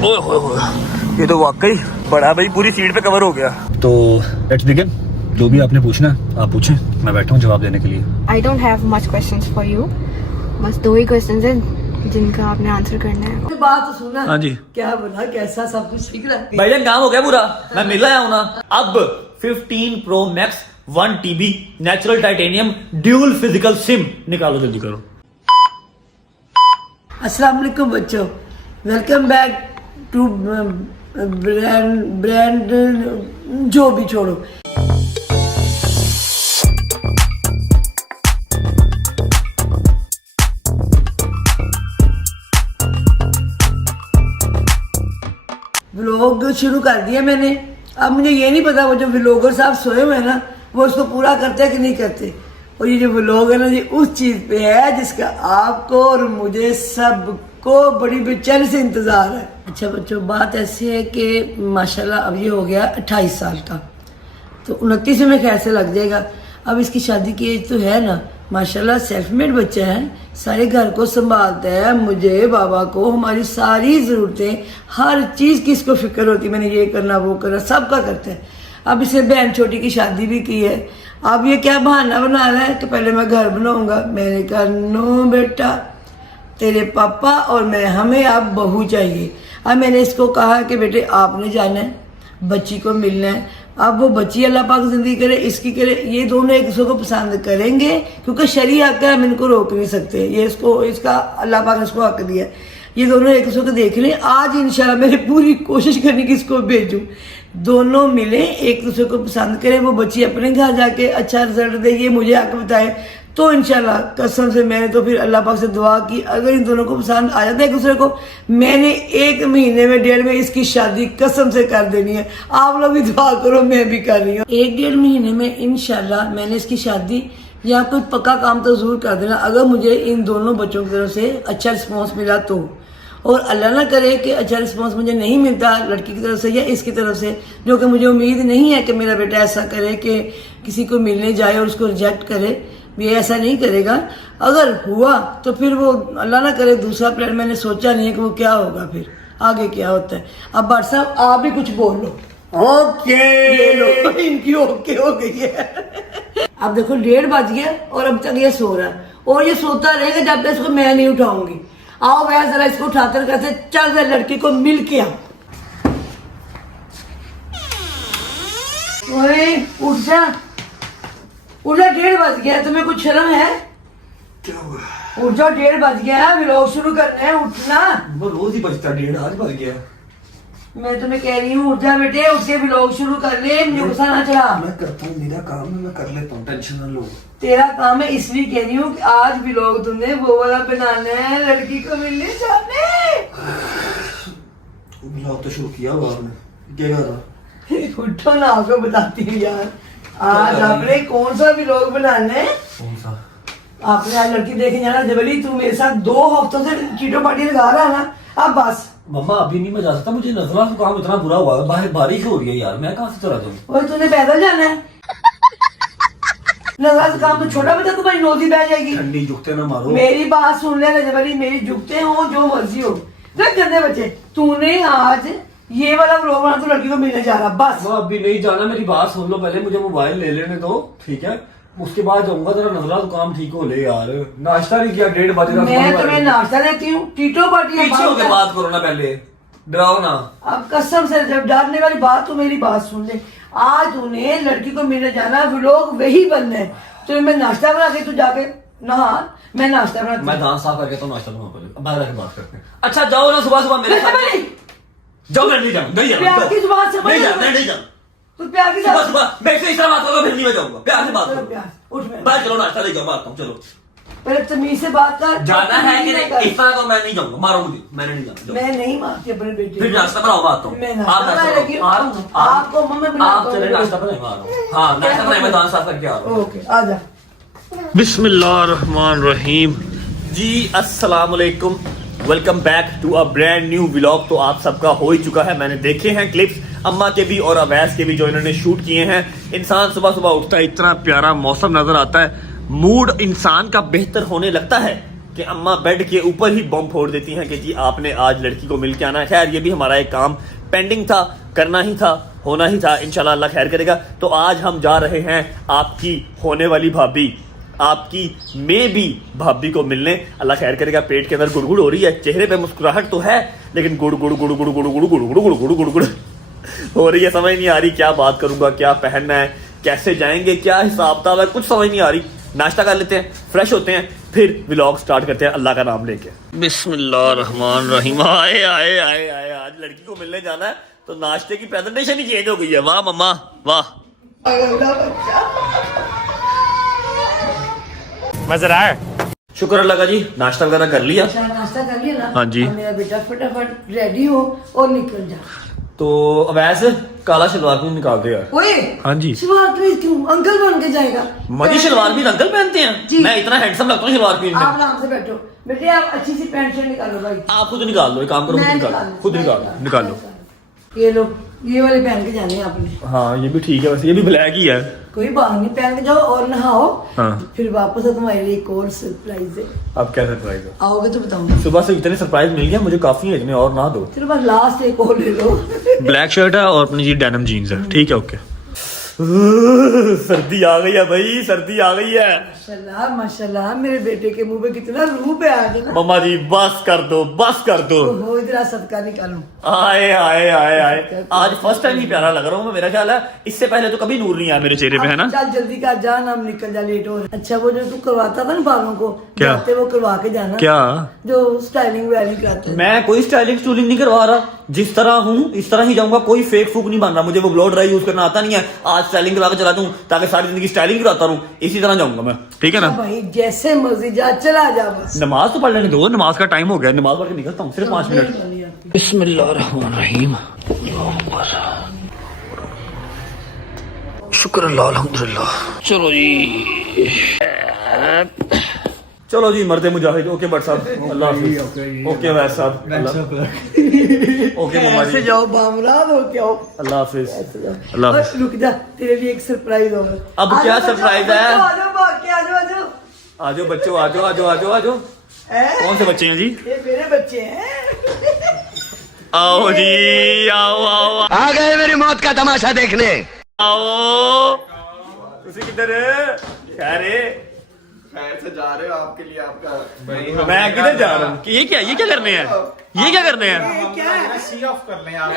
ओए होए होए, ये तो वाकई बड़ा भाई पूरी सीट पे कवर हो गया। तो लेट्स बिगिन। जो भी आपने पूछना आप पूछें, मैं बैठा हूँ जवाब देने के लिए। I don't have much questions for you, बस 2 ही क्वेश्चंस हैं जिनका आपने आंसर करना है। बात तो सुना। हाँ जी। क्या बोला, कैसा सब कुछ ठीक रहा? भाईजान काम हो गया पूरा, मैं मिल आया हूँ ना। अब 15 Pro Max 1 TB natural titanium dual physical SIM निकालो, जल्दी करो। अस्सलाम वालेकुम बच्चों, वेलकम बैक टू ब्रांड जो भी छोड़ो। व्लॉग शुरू कर दिया मैंने। अब मुझे ये नहीं पता वो जो व्लॉगर साहब सोए हुए हैं ना, वो उसको पूरा करते हैं कि नहीं करते। और ये जो व्लॉग है ना, ये उस चीज़ पे है जिसका आपको और मुझे सबको बड़ी बेचैनी से इंतज़ार है। अच्छा बच्चों, बात ऐसी है कि माशाल्लाह अब ये हो गया 28 साल का, तो 29 में कैसे लग जाएगा। अब इसकी शादी की एज तो है ना, माशाल्लाह सेल्फ मेड बच्चा है, सारे घर को संभालता है, मुझे बाबा को हमारी सारी ज़रूरतें, हर चीज़ की इसको फिक्र होती है, मैंने ये करना वो करना सबका करता है। अब इसे बहन छोटी की शादी भी की है, अब ये क्या बहाना बना रहा है कि पहले मैं घर बनाऊंगा। मैंने कहा नो बेटा, तेरे पापा और मैं, हमें अब बहू चाहिए। अब मैंने इसको कहा कि बेटे आपने जाना है, बच्ची को मिलना है। अब वो बच्ची अल्लाह पाक जिंदगी करे, इसकी करे, ये दोनों एक दूसरे को पसंद करेंगे क्योंकि शरीय हक है, हम इनको रोक नहीं सकते। ये इसको, इसका अल्लाह पाक ने इसको हक दिया, ये दोनों एक दूसरे को देख लें। आज इंशाल्लाह मेरी पूरी कोशिश करनी कि इसको भेजूं, दोनों मिले, एक दूसरे को पसंद करें, वो बच्ची अपने घर जाके अच्छा रिजल्ट दे, ये मुझे हक बताए, तो इंशाल्लाह कसम से मैंने तो फिर अल्लाह पाक से दुआ की, अगर इन दोनों को पसंद आ जाता है एक दूसरे को, मैंने 1 महीने में 1.5 में इसकी शादी कसम से कर देनी है। आप लोग भी दुआ करो, मैं भी कर रही हूँ। 1-1.5 महीने में इंशाल्लाह मैंने इसकी शादी या कोई पक्का काम तो जरूर कर देना, अगर मुझे इन दोनों बच्चों की तरफ से अच्छा रिस्पॉन्स मिला तो। और अल्लाह ना करे कि अच्छा रिस्पॉन्स मुझे नहीं मिलता लड़की की तरफ से या इसकी तरफ से, जो कि मुझे उम्मीद नहीं है कि मेरा बेटा ऐसा करे कि किसी को मिलने जाए और उसको रिजेक्ट करे, ये ऐसा नहीं करेगा। अगर हुआ तो फिर वो अल्लाह ना करे दूसरा प्लान मैंने सोचा नहीं है कि वो क्या होगा, फिर आगे क्या होता है। अब भट्ट साहब आप भी कुछ बोल लो। ओके, इनकी ओके हो गई है। अब देखो 1:30 बज गया और अब तक ये सो रहा है, और ये सोता रहेगा जब तक इसको मैं नहीं उठाऊंगी। आओ भैया जरा इसको उठाकर कैसे, चल जरा लड़की को मिल के आ। ओए उठ जा, उठ जा, 1:30 बज गया, तुम्हें कुछ शर्म है? क्या हुआ? उठ जाओ, 1:30 बज गया है, व्लॉग शुरू करना है, उठना। वो रोज ही बजता, 1:30 आज बज गया। मैं तुम्हें कह रही हूँ उठ जा बेटे, उठ के व्लॉग शुरू कर ले, मुझे गुस्सा ना चढ़ा। मैं करता हूँ, मेरा काम है, मैं कर लेता हूँ, टेंशन ना लो। तेरा काम है, इसलिए कह रही हूँ कि आज व्लॉग तुमने वो वाला बनाना है, लड़की को मिलने जाने। ब्लॉग तो शुरू किया हुआ आपने, क्या कर रहा? उठो ना, आपको बताती हूँ यार, आज आपने कौन सा व्लॉग बनाना है? कौन सा? आपने आज लड़की देखे जाना। जबली तू मेरे साथ 2 हफ्तों से चीटो पार्टी लगा रहा है ना, अब बस। मम्मा अभी नहीं मैं जा सकता, मुझे नजला जुकाम इतना बुरा हुआ है, बाहर बारिश हो रही है यार, मैं कहाँ से चला जाऊँ? और तूने पैदल जाना है? नजला जुकाम तो छोटा बच्चा, तुम्हारी नोजी बह जाएगी। ठंडी जुकते ना मारो। मेरी बात सुन ले जबली, मेरी जुगते हो जो मर्जी हो, देख गंदे बच्चे, तूने आज ये वाला व्लॉग बना, तो लड़की को मिलने जा रहा, बस। वो अभी नहीं जाना, मेरी बात सुन लो पहले, मुझे मोबाइल ले लेने दो, ठीक है? उसके बाद जाऊंगा, जरा नजला जुकाम ठीक हो ले यार। नाश्ता नहीं किया, 1:30 बजे का। मैं तुम्हें नाश्ता देती हूँ, टीटो पार्टी पीछे होके बात करो ना, पहले डराओ ना। अब कसम से जब डरने वाली बात, तो मेरी बात सुन ले। आज तूने लड़की को मिलने जाना, व्लॉग वही बनना है। तो मैं नाश्ता बना के, तू जाके नहा, मैं नाश्ता बना, मैं दांत साफ करके तो नाश्ता बनाऊं पहले, बाहर आके बात करते हैं। अच्छा जाओ ना, सुबह सुबह मेरे साथ जाओ। मैं नहीं जाऊँ, नहीं जाऊँ, प्यार की जुबान से नहीं जाऊँ, नहीं जाऊँ। तू प्यार की सुबह सुबह मेरे से इस तरह बात करो, फिर नहीं मैं जाऊंगा। प्यार से बात चलो करो, प्यार, उठ मैं बाहर चलो, नाश्ता लेके आओ, बात करो, चलो। पहले तमीज से बात कर। जाना है कि नहीं? इस तरह तो मैं नहीं जाऊंगा, मारो मुझे, मैंने नहीं जाना। मैं नहीं मारती अपने बेटे फिर नाश्ता बनाओ, बात करो। मैं आप नाश्ता नाश्ता बनाने लगी हूँ। बनाओ, आपको मम्मी बनाता आप चले नाश्ता बनाए, मारो। हाँ नाश्ता बनाए, मैं दांत साफ करके आ रहा हूँ। ओके आ जा। बिस्मिल्लाहिर्रहमानिर्रहीम। जी अस्सलाम वालेकुम, welcome back to a brand new vlog. तो आप सबका हो ही चुका है, मैंने देखे हैं क्लिप्स अम्मा के भी और अवैस के भी जो इन्होंने शूट किए हैं। इंसान सुबह सुबह उठता है, इतना प्यारा मौसम नजर आता है, मूड इंसान का बेहतर होने लगता है कि अम्मा बेड के ऊपर ही बम फोड़ देती हैं कि जी आपने आज लड़की को मिल के आना है। खैर ये भी हमारा एक काम पेंडिंग था, करना ही था, होना ही था, इंशाल्लाह अल्लाह खैर करेगा। तो आज हम जा रहे हैं आपकी होने वाली भाभी, आपकी में भी भाभी को मिलने। अल्लाह खैर करेगा। पेट के अंदर गुड़गुड़ हो रही है, चेहरे पे मुस्कुराहट तो है लेकिन गुड़ गुड़ गुड़ गुड़ गुड़ गुड़ गुड़ गुड़ गुड़ गुड़ गुड़ हो रही है। समझ नहीं आ रही क्या बात करूंगा, क्या पहनना है, कैसे जाएंगे, क्या हिसाब किताब है, कुछ समझ नहीं आ रही। नाश्ता कर लेते हैं, फ्रेश होते हैं, फिर व्लॉग स्टार्ट करते हैं अल्लाह का नाम लेके। बिस्मिल्लाहिर्रहमानिर्रहीम। आए आए आए आए, आज लड़की को मिलने जाना है तो नाश्ते की प्रेजेंटेशन ही चेंज हो गई है। वाह मम्मा वाह। मजा आया? शुक्र अल्लाह का जी, नाश्ता वगैरह कर लिया। नाश्ता कर लिया ना? हाँ जी। अब मेरा बेटा फटाफट रेडी हो और निकल जा। तो वैसे काला शलवार भी निकाल दे यार। ओए, हाँ जी। शलवार तुम्हें क्यों? अंकल बन के जाएगा। मजी शलवार भी अंकल पहनते हैं? जी। मैं इतना हैंडसम लगता हूँ शलवार पहनने में। आप आराम से बैठो बेटे, आप अच्छी सी पैंट शर्ट निकालो भाई। आप खुद निकाल लो, एक काम करो, खुद मैं निकालो, खुद निकाल लो। ये लो, ये वाले पहन के जाने हैं आपने। हाँ ये भी ठीक है, वैसे ये भी ब्लैक ही है। कोई बात नहीं, पहन के जाओ और नहाओ। हाँ। फिर वापस है तुम्हारे लिए एक और सरप्राइज है। अब क्या सरप्राइज है? आओगे तो बताऊंगी। सुबह से इतने सरप्राइज मिल गया मुझे, काफी है इतने, और ना दो। चलो बस लास्ट एक और ले लो। ब्लैक शर्ट है और अपनी जी डेनिम जीन्स है, ठीक है ओके। सर्दी आ गई है भाई, सर्दी आ गई है। माशाल्लाह माशाल्लाह, मेरे बेटे के मुंह पे कितना रूप है आज ना। मम्मा जी बस कर दो, बस कर दो। हो इधर सदका निकालूं। आए आए आए आए, आज फर्स्ट टाइम ही प्यारा लग रहा हूँ मैं, मेरा ख्याल है इससे पहले तो कभी नूर नहीं आया मेरे चेहरे पे, है ना? चल जल्दी कर जा, हम निकल जा, लेट हो रहा है। अच्छा वो जो तू करवाता था ना बालों को, क्या? जाते वो करवा के जाना। क्या? जो स्टाइलिंग वायलिंग कराते हैं। मैं कोई स्टाइलिंग स्टूलिंग नहीं करवा रहा, जिस तरह हूँ इस तरह ही जाऊंगा, कोई फेक फूक नहीं बन रहा। मुझे वो ब्लो ड्राई यूज करना आता नहीं है, आज स्टाइलिंग करा के चला दूं ताकि सारी जिंदगी स्टाइलिंग कराता रहूं, इसी तरह जाऊंगा मैं, ठीक है ना? भाई जैसे मर्जी जा, चला जा बस। नमाज तो पढ़ लेने दो, नमाज का टाइम हो गया, नमाज पढ़ के निकलता हूँ, सिर्फ 5 मिनट। बिस्मिल्लाहिर्रहमानिर्रहीम। शुक्र अल्लाह, अल्हम्दुलिल्लाह। चलो जी, चलो जी मर्दे मुजाहिद। ओके भट्ट साहब, अल्लाह हाफिज। ओके वैस साहब, ओके मम्मा जी, ऐसे जाओ बामराद हो क्या हो। अल्लाह हाफिज, अल्लाह हाफिज। बस रुक जा, तेरे लिए एक सरप्राइज होगा। अब क्या सरप्राइज है? आ जाओ भाग के, आ जाओ आ जाओ। आ जाओ बच्चों, आ जाओ आ जाओ आ जाओ आ जाओ। कौन से बच्चे हैं जी? ये मेरे बच्चे हैं। आओ जी, आओ आओ आ गए मेरी मौत का तमाशा देखने। आओ। तुसी किधर है? खैर से जा रहे हो, आपके लिए आपका मैं किधर जा रहा हूँ? ये क्या करने हैं? ये क्या करने हैं? क्या है? सी ऑफ कर लें आप।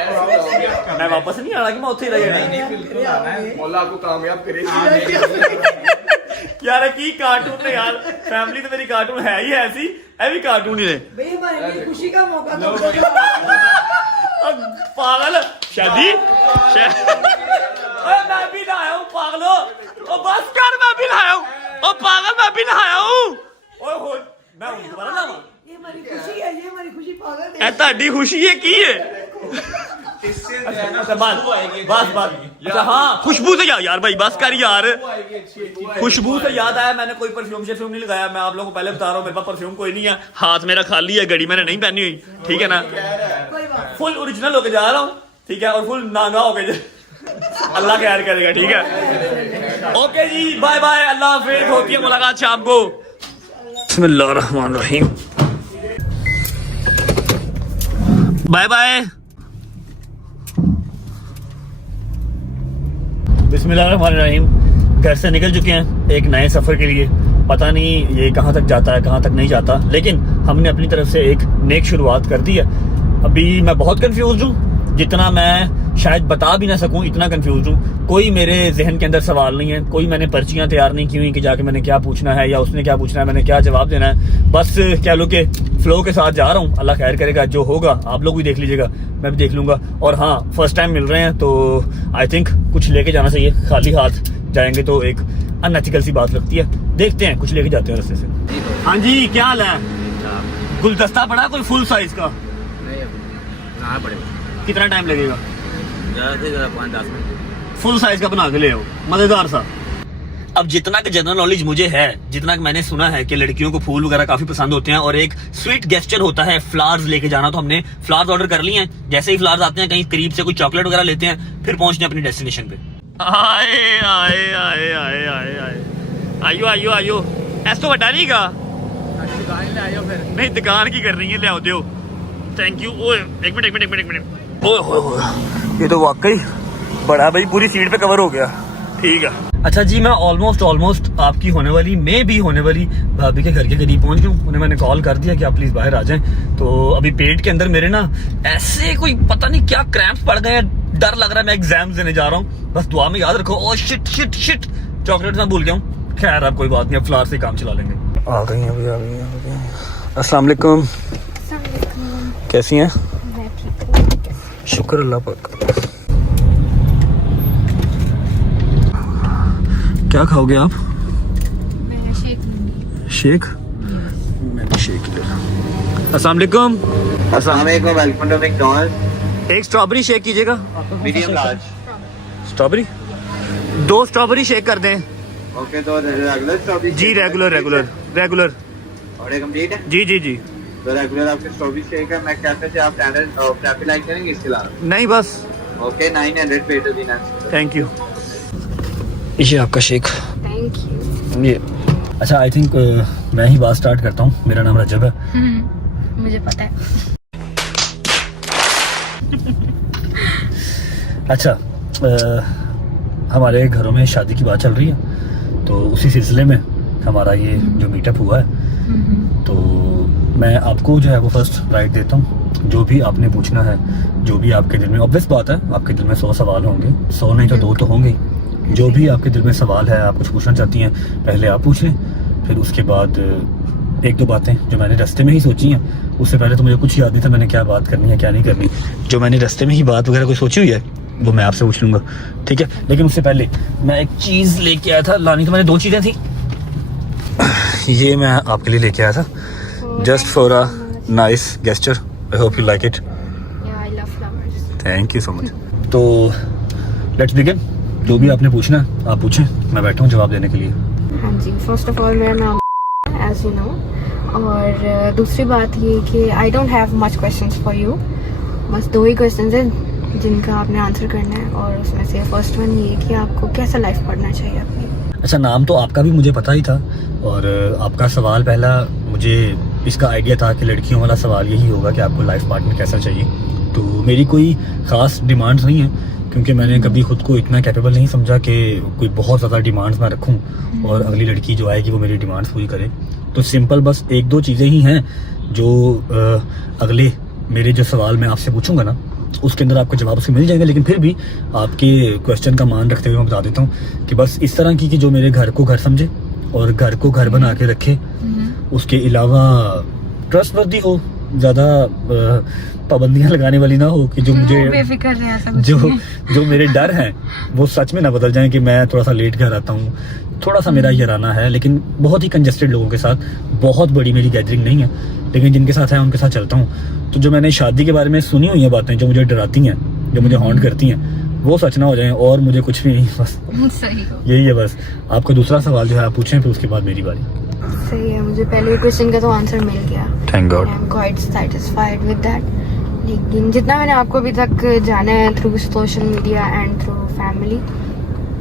मैं वापस नहीं आना कि मैं उत्थे ही रह जाना? बिल्कुल आना है, मौला आपको कामयाब करे। यार की कार्टून ने यार, फैमिली तो मेरी कार्टून है ही ऐसी, है भी कार्टून ही है। भाई हमारे लिए खुशी का मौका तो पागल शादी मैं भी नहाया हूँ पागलो। ओ बस कर, मैं भी नहाया हूँ। ओ पागल मैं भी नहाया हूँ। ओए हो मैं हूँ दोबारा ना। ये हमारी खुशी है, ये हमारी खुशी पागल है। ए ਤੁਹਾਡੀ खुशी है की है? अच्छा बस अच्छा हाँ, खुशबू से यार भाई बस कर यार। खुशबू से याद आया, मैंने कोई परफ्यूम शर्फ्यूम नहीं लगाया। मैं आप लोगों को पहले बता रहा हूँ, मेरे पास परफ्यूम कोई नहीं है, हाथ मेरा खाली है, घड़ी मैंने नहीं पहनी हुई, ठीक है ना? फुल ओरिजिनल होके जा रहा हूँ, ठीक है, और फुल नांगा होके अल्लाह खैर करेगा, ठीक है? ओके जी, बाय बाय, अल्लाह हाफिज, होती है मुलाकात शाम को। बिस्मिल्लाहिर्रहमानिर्रहीम, बाय बाय। बिस्मिल्लाहिर्रहमानिर्रहीम। घर से निकल चुके हैं एक नए सफर के लिए। पता नहीं ये कहाँ तक जाता है, कहाँ तक नहीं जाता, लेकिन हमने अपनी तरफ से एक नेक शुरुआत कर दी है। अभी मैं बहुत कंफ्यूज हूँ, जितना मैं शायद बता भी ना सकूं इतना कंफ्यूज हूँ। कोई मेरे जहन के अंदर सवाल नहीं है, कोई मैंने पर्चियां तैयार नहीं की हुई कि जाके मैंने क्या पूछना है या उसने क्या पूछना है, मैंने क्या जवाब देना है। बस कह लो कि फ्लो के साथ जा रहा हूँ, अल्लाह खैर करेगा, जो होगा आप लोग भी देख लीजिएगा, मैं भी देख लूंगा। और हाँ, फर्स्ट टाइम मिल रहे हैं तो आई थिंक कुछ लेके जाना चाहिए, खाली हाथ जाएंगे तो एक अनएथिकल सी बात लगती है। देखते हैं, कुछ लेके जाते हैं रास्ते से। हाँ जी, क्या हाल है? गुलदस्ता पड़ा कोई फुल साइज का? कितना टाइम लगेगा? ज्यादा से ज्यादा 5-10 मिनट। फुल साइज का बना के ले आओ, मजेदार सा। अब जितना कि जनरल नॉलेज मुझे है, जितना कि मैंने सुना है कि लड़कियों को फूल वगैरह काफी पसंद होते हैं और एक स्वीट गेस्चर होता है फ्लावर्स लेके जाना, तो हमने फ्लावर्स ऑर्डर कर लिए हैं। जैसे ही फ्लावर्स आते हैं, कहीं करीब से कोई चॉकलेट वगैरह लेते हैं, फिर पहुंचते हैं अपनी डेस्टिनेशन पे। आए आए आए आए आए आए आयो आयो आयो, ऐस तो वड्डा नहीं गा नहीं दुकान की कर रही है, ले आओ दो। Thank you. ओए एक मिनट। ओए होए ये तो वाकई बड़ा भाई, पूरी सीट पे कवर हो गया। ठीक है। अच्छा जी, मैं ऑलमोस्ट आपकी होने वाली भाभी के घर के करीब पहुंच गया हूँ। उन्हें मैंने कॉल कर दिया कि आप प्लीज बाहर आ जाएं। तो अभी पेट के अंदर मेरे ना ऐसे कोई पता नहीं क्या क्रैम्प्स पड़ गए हैं, डर लग रहा है मैं एग्जाम्स देने जा रहा हूँ। बस दुआ में याद रखो। ओ शिट चॉकलेट मैं भूल गया हूँ। खैर अब कोई बात नहीं, अब फ्लावर से काम चला लेंगे। आ गई हैं। अस्सलाम वालेकुम। कैसी हैं? शुक्र अल्लाह पाक। क्या खाओगे आप? मैं शेक? मैं भी शेक ही ले रहा हूँ। अस्सलाम वालेकुम। Welcome to McDonald's. एक स्ट्रॉबेरी शेक कीजिएगा, medium large. Strawberry 2 strawberry shake कर दें। ओके, तो रेगुलर स्ट्रॉबेरी जी रेगुलर। और कंप्लीट है जी। तो रेगुलर आपके स्ट्रॉबेरी शेक है। मैं कहता हूँ आप स्टैंडर्ड फ्रैपी लाइक करेंगे इसके अलावा? नहीं बस। ओके 900 पे टू दी। Thank you. ये आपका शेक। Thank you. ये अच्छा, आई थिंक मैं ही बात स्टार्ट करता हूँ। मेरा नाम रजब है। मुझे पता है। अच्छा, हमारे घरों में शादी की बात चल रही है, तो उसी सिलसिले में हमारा ये जो मीटअप हुआ है, तो मैं आपको जो है वो फर्स्ट राइट देता हूँ। जो भी आपने पूछना है, जो भी आपके दिल में, ऑब्वियस बात है आपके दिल में 100 सवाल होंगे, 100 नहीं तो 2 तो होंगे। जो भी आपके दिल में सवाल है, आप कुछ पूछना चाहती हैं, पहले आप पूछ लें। फिर उसके बाद 1-2 बातें जो मैंने रास्ते में ही सोची हैं, उससे पहले तो मुझे कुछ याद नहीं था मैंने क्या बात करनी है क्या नहीं करनी। जो मैंने रास्ते में ही बात वगैरह कोई सोची हुई है वो मैं आपसे पूछ लूँगा, ठीक है? लेकिन उससे पहले मैं एक चीज़ लेके आया था। लानी तो मैंने 2 चीज़ें थी। ये मैं आपके लिए लेके आया था, just for a nice gesture. I hope you like it. I love flowers. Thank you so much. तो लेट्स बिगिन। जो भी आपने पूछना है आप पूछें, मैं बैठा हूँ जवाब देने के लिए। हाँ जी, फर्स्ट ऑफ ऑल मेरा नाम एज यू नो, और दूसरी बात ये कि I don't have much questions for you. बस 2 ही क्वेश्चंस हैं जिनका आपने आंसर करना है, और उसमें से फर्स्ट वन ये कि आपको कैसा लाइफ पढ़ना चाहिए अपनी। अच्छा, नाम तो आपका भी मुझे पता ही था, और आपका सवाल पहला, मुझे इसका आइडिया था कि लड़कियों वाला सवाल यही होगा कि आपको लाइफ पार्टनर कैसा चाहिए। तो मेरी कोई ख़ास डिमांड्स नहीं है, क्योंकि मैंने कभी खुद को इतना कैपेबल नहीं समझा कि कोई बहुत ज़्यादा डिमांड्स मैं रखूं और अगली लड़की जो आएगी वो मेरी डिमांड्स पूरी करे। तो सिंपल बस 1-2 चीज़ें ही हैं जो अगले मेरे जो सवाल मैं आपसे पूछूंगा ना, उसके अंदर आपको जवाब उससे मिल जाएंगे। लेकिन फिर भी आपके क्वेश्चन का मान रखते हुए मैं बता देता हूँ कि बस इस तरह की कि जो मेरे घर को घर समझे और घर को घर बना के रखे। उसके अलावा ट्रस्टवर्दी हो, ज़्यादा पाबंदियां लगाने वाली ना हो कि जो मुझे बेफिक्र है, ऐसा कुछ जो नहीं है। जो मेरे डर हैं वो सच में ना बदल जाएं कि मैं थोड़ा सा लेट घर आता हूँ। थोड़ा सा मेरा याराना है, लेकिन बहुत ही कंजेस्टेड लोगों के साथ। बहुत बड़ी मेरी गैदरिंग नहीं है, लेकिन जिनके साथ है उनके साथ चलता हूँ। तो जो मैंने शादी के बारे में सुनी हुई है बातें, जो मुझे डराती हैं, जो मुझे हॉन्ट करती हैं, वो सच ना हो जाए, और मुझे कुछ भी नहीं। बस सही हो। यही है बस। आपका दूसरा सवाल जो है आप पूछें, फिर उसके बाद मेरी बारी। सही है, मुझे पहले क्वेश्चन का तो आंसर मिल गया। Thank God. I am quite satisfied with that. लेकिन जितना मैंने आपको अभी तक जाना है through social media and through family,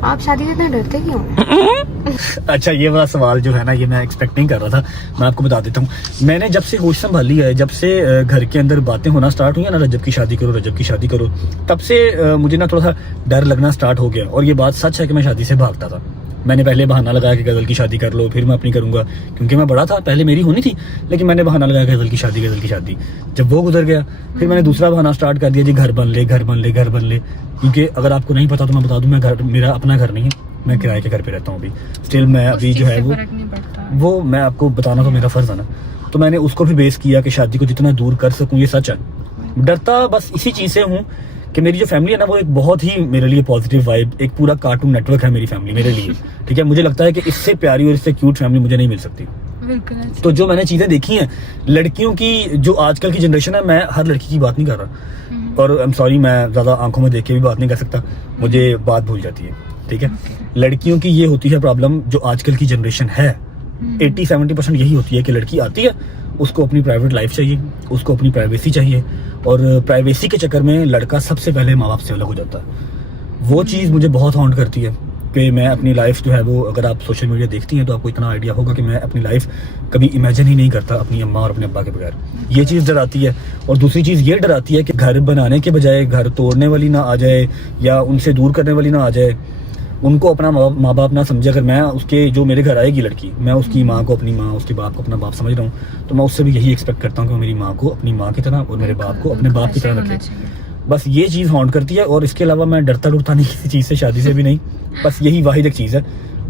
आप शादी से इतना डरते क्यों हैं? अच्छा, ये वाला सवाल जो है ना, ये मैं एक्सपेक्ट नहीं कर रहा था। मैं आपको बता देता हूँ, मैंने जब से होश संभाली है, जब से घर के अंदर बातें होना स्टार्ट हुई है ना, रजब की शादी करो, रजब की शादी करो, तब से मुझे ना थोड़ा सा डर लगना स्टार्ट हो गया। और ये बात सच है कि मैं शादी से भागता था। मैंने पहले बहाना लगाया कि गजल की शादी कर लो, फिर मैं अपनी करूंगा, क्योंकि मैं बड़ा था। पहले मेरी होनी थी, लेकिन मैंने बहाना लगाया गजल की शादी, गजल की शादी। जब वो गुजर गया, फिर मैंने दूसरा बहाना स्टार्ट कर दिया, जी घर बन ले, घर बन ले, घर बन ले। क्योंकि अगर आपको नहीं पता तो मैं बता दूं, मेरा अपना घर नहीं है, मैं किराए के घर पे रहता हूँ अभी। स्टिल मैं अभी जो है वो मैं आपको बताना तो मेरा फर्ज है ना। तो मैंने उसको भी बेस किया कि शादी को जितना दूर कर सकूं, ये सच है। डरता बस इसी चीज से हूँ कि मेरी जो फैमिली है ना, वो एक बहुत ही मेरे लिए पॉजिटिव वाइब, एक पूरा कार्टून नेटवर्क है मेरी फैमिली मेरे लिए, ठीक है? मुझे लगता है कि इससे प्यारी और इससे क्यूट फैमिली मुझे नहीं मिल सकती। तो जो मैंने चीजें देखी हैं लड़कियों की, जो आजकल की जनरेशन है, मैं हर लड़की की बात नहीं कर रहा, और आई एम सॉरी, मैं ज्यादा आंखों में देख के भी बात नहीं कर सकता, मुझे बात भूल जाती है, ठीक है? लड़कियों की ये होती है प्रॉब्लम, जो आजकल की जनरेशन है 80-70% यही होती है कि लड़की आती है, उसको अपनी प्राइवेट लाइफ चाहिए, उसको अपनी प्राइवेसी चाहिए, और प्राइवेसी के चक्कर में लड़का सबसे पहले माँ बाप से अलग हो जाता है। वो चीज़ मुझे बहुत हॉन्ट करती है पे मैं अपनी लाइफ जो है वो, अगर आप सोशल मीडिया देखती हैं तो आपको इतना आइडिया होगा कि मैं अपनी लाइफ कभी इमेजिन ही नहीं करता अपनी अम्मा और अपने अब्बा के बगैर। ये चीज़ डराती है। और दूसरी चीज़ ये डराती है कि घर बनाने के बजाय घर तोड़ने वाली ना आ जाए या उनसे दूर करने वाली ना आ जाए, उनको अपना माँ बाप ना समझे। अगर मैं उसके, जो मेरे घर आएगी लड़की, मैं उसकी माँ को अपनी माँ, उसके बाप को अपना बाप समझ रहा हूँ, तो मैं उससे भी यही एक्सपेक्ट करता हूँ कि वो मेरी माँ को अपनी माँ की तरह और मेरे बाप को अपने बाप की तरह रखे। बस ये चीज़ हॉन्ट करती है। और इसके अलावा मैं डरता नहीं किसी चीज़ से, शादी से भी नहीं। बस यही वाहिद एक चीज़ है,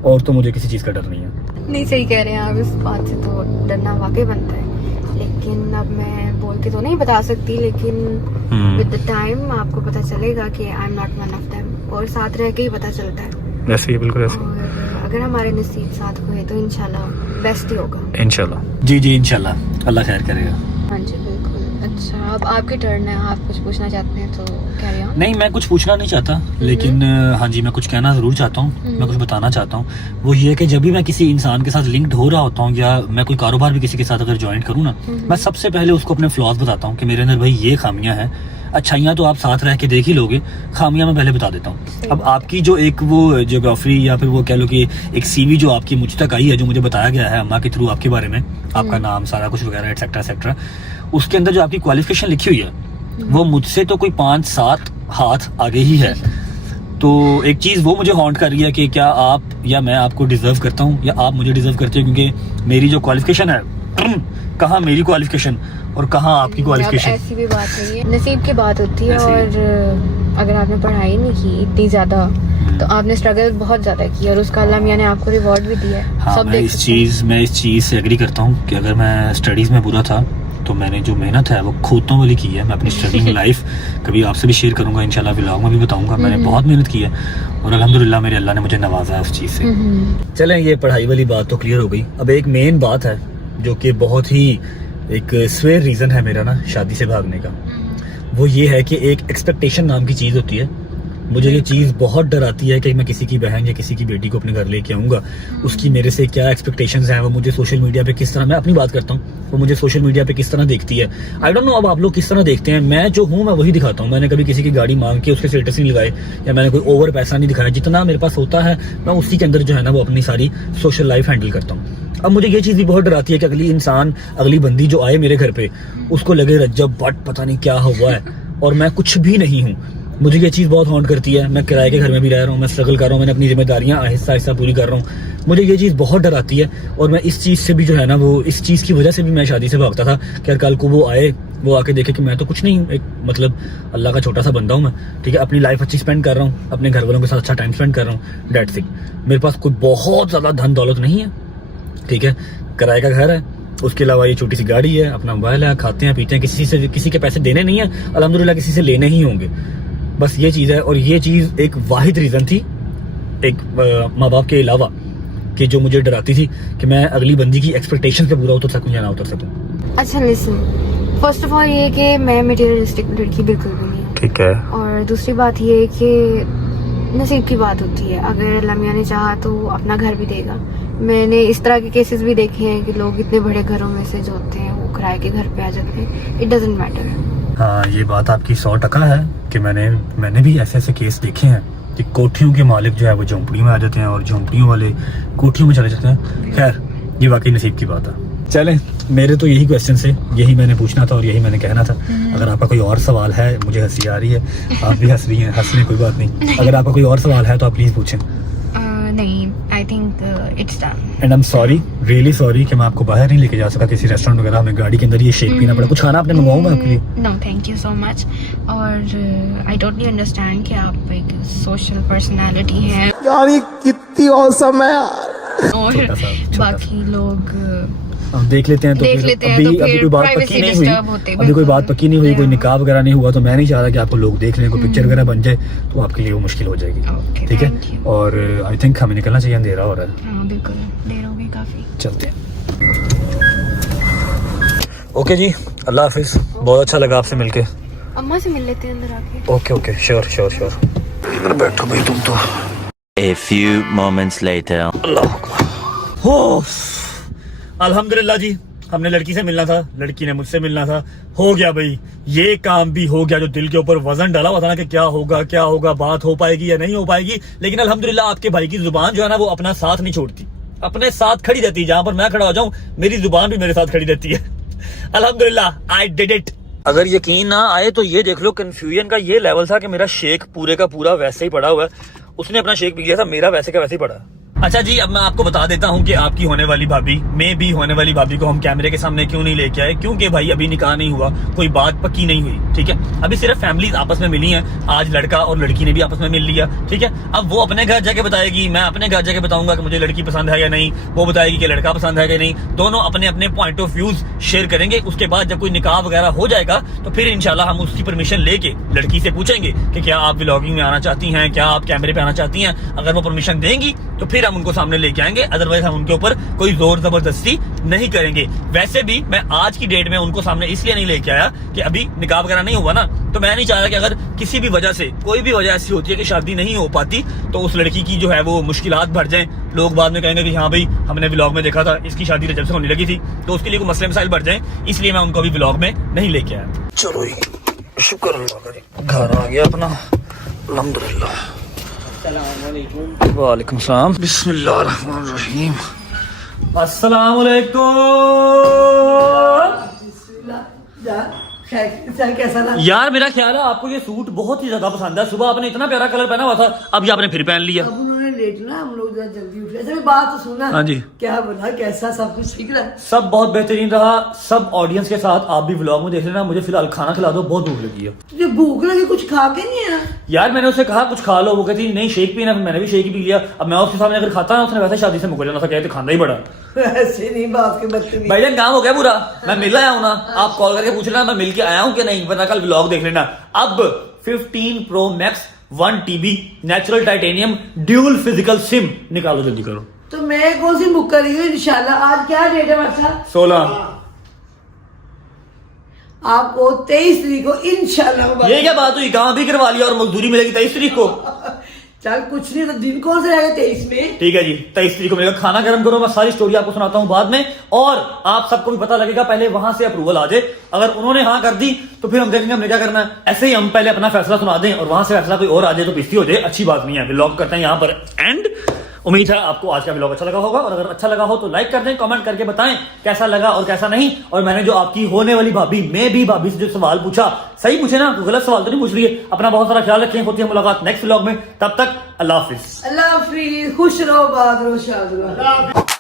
और तो मुझे किसी चीज़ का डर नहीं है। नहीं, सही कह रहे हैं आप, इस बात से तो डरना वाकई बनता है। लेकिन अब मैं बोल के तो नहीं बता सकती, लेकिन विद द टाइम आपको पता चलेगा कि I am not one of them, और साथ रह के ही पता चलता है। ऐसे ही, बिल्कुल ऐसे। और अगर हमारे नसीब साथ हुए तो इंशाल्लाह बेस्ट ही होगा। इंशाल्लाह जी जी, इंशाल्लाह अल्लाह खैर करेगा। हाँ जी बिल्कुल। अच्छा, अब आपकी टर्न है, आप कुछ पूछना चाहते हैं तो कैरी ऑन। नहीं, मैं कुछ पूछना नहीं चाहता, लेकिन हाँ जी, मैं कुछ कहना ज़रूर चाहता हूँ। मैं कुछ बताना चाहता हूँ। वो ये है कि जब भी मैं किसी इंसान के साथ लिंक्ड हो रहा होता हूँ, या मैं कोई कारोबार भी किसी के साथ अगर ज्वाइन करूँ ना, मैं सबसे पहले उसको अपने फ्लॉज बताता हूँ कि मेरे अंदर भाई ये खामियां हैं। अच्छाइयाँ तो आप साथ रह के देख ही लोगे, खामियां मैं पहले बता देता हूँ। अब आपकी जो एक वो ज्योग्राफी, या फिर वो कह लो कि एक सीवी जो आपकी मुझ तक आई है, जो मुझे बताया गया है अम्मा के थ्रू आपके बारे में, आपका नाम, सारा कुछ वगैरह एटसेट्रा एटसेट्रा, उसके अंदर जो आपकी क्वालिफिकेशन लिखी हुई है वो मुझसे तो कोई 5-7 हाथ आगे ही है। तो एक चीज़ वो मुझे हॉन्ट कर रही है कि क्या आप या मैं आपको डिजर्व करता हूँ या आप मुझे डिजर्व करते हो, क्योंकि मेरी जो क्वालिफिकेशन है, कहाँ मेरी क्वालिफिकेशन और कहाँ आपकी क्वालिफिकेशन। ऐसी भी बात नहीं है, नसीब की बात होती है। और अगर आपने पढ़ाई नहीं की इतनी ज्यादा, तो आपने स्ट्रगल बहुत ज्यादा की, और उसका अल्लाह मियां ने आपको रिवॉर्ड भी दिया है। हाँ, सब मैं देख इस सकते हैं। चीज़ से एग्री करता हूँ कि अगर मैं स्टडीज़ में बुरा था तो मैंने जो मेहनत है वो खोतों वाली की है। मैं अपनी स्टडी लाइफ कभी आपसे भी शेयर करूंगा, इंशाल्लाह व्लॉग में भी बताऊंगा। मैंने बहुत मेहनत की है और अल्हम्दुलिल्लाह मेरे अल्लाह ने मुझे नवाजा है उस चीज़ से। चलें, ये पढ़ाई वाली बात तो क्लियर हो गई। अब एक मेन बात है जो कि बहुत ही एक स्वेयर रीज़न है मेरा ना शादी से भागने का, वो ये है कि एक एक्सपेक्टेशन नाम की चीज़ होती है। मुझे ये चीज़ बहुत डराती है कि मैं किसी की बहन या किसी की बेटी को अपने घर लेके आऊँगा, उसकी मेरे से क्या एक्सपेक्टेशंस हैं, वो मुझे सोशल मीडिया पे किस तरह, मैं अपनी बात करता हूँ, वो मुझे सोशल मीडिया पे किस तरह देखती है। आई डोंट नो अब आप लोग किस तरह देखते हैं। मैं जो हूँ मैं वही दिखाता हूँ। मैंने कभी किसी की गाड़ी मांग के उसके स्टेटस नहीं लगाए, या मैंने कोई ओवर पैसा नहीं दिखाया। जितना मेरे पास होता है मैं उसी के अंदर जो है ना वो अपनी सारी सोशल लाइफ हैंडल करता हूँ। अब मुझे ये चीज़ भी बहुत डराती है कि अगली बंदी जो आए मेरे घर पे, उसको लगे रज्जब बट पता नहीं क्या हुआ है और मैं कुछ भी नहीं हूँ। मुझे ये चीज़ बहुत हॉन्ट करती है। मैं किराए के घर में भी रह रहा हूँ, मैं स्ट्रगल कर रहा हूँ, मैंने अपनी जिम्मेदारियाँ आहिस्ता आहिस्ता पूरी कर रहा हूँ। मुझे ये चीज़ बहुत डराती है, और मैं इस चीज़ से भी जो है ना वो, इस चीज़ की वजह से भी मैं शादी से भागता था कि यार कल को वो आए, वो आके देखे कि मैं तो कुछ नहीं हूँ, एक मतलब अल्लाह का छोटा सा बंदा हूँ मैं, ठीक है। अपनी लाइफ अच्छी स्पेंड कर रहा हूँ, अपने घर वालों के साथ अच्छा टाइम स्पेंड कर रहा हूँ, डेट्स इट। मेरे पास कोई बहुत ज़्यादा धन दौलत नहीं है, ठीक है। किराए का घर है, उसके अलावा ये छोटी सी गाड़ी है, अपना मोबाइल है, खाते हैं पीते हैं, किसी के पैसे देने नहीं है, अल्हम्दुलिल्लाह किसी से लेने ही होंगे। बस ये चीज़ है। और ये चीज़ एक वाहिद रीज़न थी, एक माँ बाप के अलावा, कि जो मुझे डराती थी कि मैं अगली बंदी की एक्सपेक्टेशन पे पूरा उतर सकूं या ना उतर सकूं। अच्छा लिसन, फर्स्ट ऑफ ऑल ये कि मैं मटेरियलिस्टिक लड़की बिल्कुल भी नहीं हूँ, ठीक है। और दूसरी बात ये है कि नसीब की बात होती है। अगर अल्लाह मियां ने चाहा तो अपना घर भी देगा। मैंने इस तरह के केसेस भी देखे हैं कि लोग इतने बड़े घरों में से जो होते हैं वो किराए के घर पे आ जाते हैं। It doesn't matter. हाँ, ये बात आपकी 100% है कि मैंने भी ऐसे केस देखे हैं कि कोठियों के मालिक जो है वो झोंपड़ियों में आ जाते हैं और झोंपड़ियों वाले कोठियों में चले जाते हैं। खैर, ये वाकई नसीब की बात है। चलें, मेरे तो यही क्वेश्चन से यही मैंने पूछना था और यही मैंने कहना था। अगर आपका कोई और सवाल है, मुझे हंसी आ रही है, आप भी हंस रही हैं, हंसने कोई बात नहीं। अगर आपका कोई और सवाल है तो आप प्लीज़ पूछें। नहीं, I think it's done. And I am sorry, really sorry कि मैं आपको बाहर नहीं लेके जा सका किसी रेस्टोरेंट वगैरह, हमें गाड़ी के अंदर ये शेक पीना पड़ा। कुछ खाना आपने मंगवाऊँ मैं आपके लिए? No thank you so much. और आई टोटली अंडरस्टैंड कि आप एक सोशल पर्सनालिटी हैं यार ये कितनी औसम है यार। और छोटा बाकी लोग हम देख लेते हैं। तो देख फिर लेते हैं, अभी तो अभी फिर कोई बात privacy पक्की नहीं हुई, disturb होते, अभी कोई बात बिल्कुल। पक्की नहीं हुई, कोई Yeah. निकाह वगैरह नहीं हुआ, तो मैं नहीं चाह रहा कि आपको लोग देख लें, कोई पिक्चर वगैरह बन जाए तो आपके लिए वो मुश्किल हो जाएगी। Okay, ठीक है। thank you. और आई थिंक हमें निकलना चाहिए, अंधेरा हो रहा है। हाँ बिल्कुल, देर हो गई काफी। चलते हैं। ओके जी, अल्लाह हाफिज। बहुत अच्छा लगा आपसे मिलके। अम्मा से मिल लेते हैं अंदर आके। Okay okay, sure sure sure. इधर बैठो भाई तुम तो। A few moments later. अल्लाह अकबर। हो, अल्हम्दुलिल्लाह जी, हमने लड़की से मिलना था, लड़की ने मुझसे मिलना था, हो गया भाई, ये काम भी हो गया। जो दिल के ऊपर वजन डाला हुआ था ना कि क्या होगा, बात हो पाएगी या नहीं हो पाएगी, लेकिन अल्हम्दुलिल्लाह आपके भाई की जुबान जो है ना वो अपना साथ नहीं छोड़ती, अपने साथ खड़ी रहती है। जहां पर मैं खड़ा हो जाऊं मेरी जुबान भी मेरे साथ खड़ी रहती है। अल्हम्दुलिल्लाह आई डिड इट। अगर यकीन ना आए तो ये देख लो, कंफ्यूजन का ये लेवल था कि मेरा शेक पूरे का पूरा वैसे ही पड़ा हुआ है। उसने अपना शेक पी लिया था, मेरा वैसे का वैसे ही पड़ा। अच्छा जी, अब मैं आपको बता देता हूँ कि आपकी होने वाली भाभी, में भी होने वाली भाभी को हम कैमरे के सामने क्यों नहीं लेके आए। क्योंकि भाई अभी निकाह नहीं हुआ, कोई बात पक्की नहीं हुई, ठीक है। अभी सिर्फ फैमिलीज आपस में मिली हैं। आज लड़का और लड़की ने भी आपस में मिल लिया, ठीक है। अब वो अपने घर जाके बताएगी, मैं अपने घर जाके बताऊंगा कि मुझे लड़की पसंद है या नहीं, वो बताएगी कि लड़का पसंद है या नहीं। दोनों अपने अपने पॉइंट ऑफ व्यूज शेयर करेंगे। उसके बाद जब कोई निकाह वगैरह हो जाएगा तो फिर इंशाल्लाह हम उसकी परमिशन लेके लड़की से पूछेंगे कि क्या आप व्लॉगिंग में आना चाहती हैं, क्या आप कैमरे पे आना चाहती हैं। अगर वो परमिशन देंगी तो फिर हम उनको सामने लेके आएंगे, अदरवाइज हम उनके ऊपर कोई जोर जबरदस्ती नहीं करेंगे। वैसे भी मैं आज की डेट में उनको सामने इसलिए नहीं लेके आया कि अभी निकाह वगैरह नहीं हुआ ना, तो मैं नहीं चाह रहा कि अगर किसी भी वजह से, कोई भी वजह ऐसी होती है कि शादी नहीं हो पाती, तो उस लड़की की जो है वो मुश्किलात बढ़ जाएं। लोग बाद में कहेंगे कि हाँ भाई हमने व्लॉग में देखा था इसकी शादी रजब से होने लगी थी, तो उसके लिए कोई मसले मसाइल बढ़ जाएं, इसलिए मैं उनको अभी व्लॉग में नहीं लेके आया। चलो शुक्र अल्लाह का, घर आ गया अपना, अल्हम्दुलिल्लाह। वालेकुम सलाम, बिस्मिल्लाहिर्रहमानिर्रहीम, अस्सलाम वालेकुम। कैसा था? यार मेरा ख्याल है आपको ये सूट बहुत ही ज्यादा पसंद है। सुबह आपने इतना प्यारा कलर पहना हुआ था, अब ये आपने फिर पहन लिया। अब उन्होंने लेटना, हम लोग जरा जल्दी उठ गए। बात तो सुना। हाँ जी। क्या बता, कैसा सब कुछ ठीक रहा? सब बहुत बेहतरीन रहा। सब ऑडियंस के साथ आप भी व्लॉग में देख लेना। मुझे फिलहाल खाना खिला दो, बहुत भूख लगी है। तुझे भूख लगी, कुछ खा के नहीं है? यार मैंने उससे कहा कुछ खा लो, वो कहती नहीं शेक पीना, मैंने भी शेक ही पी लिया। अब मैं उसके सामने अगर खाता ना, उसने वैसे शादी से मुकर जाना था, कहते खाना ही बड़ा। ऐसे नहीं बात के बच्चे नहीं। भाईजान काम हो गया पूरा, मैं मिल आया हूँ ना, आप कॉल करके पूछ लेना मैं मिल के आया हूँ कि नहीं, वरना कल व्लॉग देख लेना। अब 15 Pro Max 1 TB natural titanium dual physical SIM निकालो, जल्दी करो। तो मैं कौन सी बुक कर रही हूँ इंशाल्लाह। आज क्या डेट है बादशाह? 16। आपको 23 तारीख को इंशाल्लाह। ये क्या बात हुई, काम भी करवा लिया और मजदूरी मिलेगी 23 तारीख को? चल कुछ नहीं, तो दिन कौन से रहेगा 23 में? ठीक है जी, 23 तारीख को मिलेगा। खाना गर्म करो, मैं सारी स्टोरी आपको सुनाता हूँ बाद में, और आप सबको भी पता लगेगा। पहले वहां से अप्रूवल आ जाए, अगर उन्होंने हाँ कर दी तो फिर हम देखेंगे हमने क्या करना है। ऐसे ही हम पहले अपना फैसला सुना दें और वहां से फैसला कोई और आ जाए तो बेइज्जती हो जाए, अच्छी बात नहीं है। व्लॉग करते हैं यहाँ पर एंड। उम्मीद है आपको आज का व्लॉग अच्छा लगा होगा, और अगर अच्छा लगा हो तो लाइक कर दें, कमेंट करके बताएं कैसा लगा और कैसा नहीं। और मैंने जो आपकी होने वाली भाभी, मैं भी भाभी से जो सवाल पूछा, सही पूछे ना, गलत सवाल तो नहीं पूछ रही है। अपना बहुत सारा ख्याल रखें, होती है मुलाकात नेक्स्ट व्लॉग में, तब तक अल्लाह हाफिज। अल्लाह हाफिज, खुश रहो, बात रहो, शाद रहो।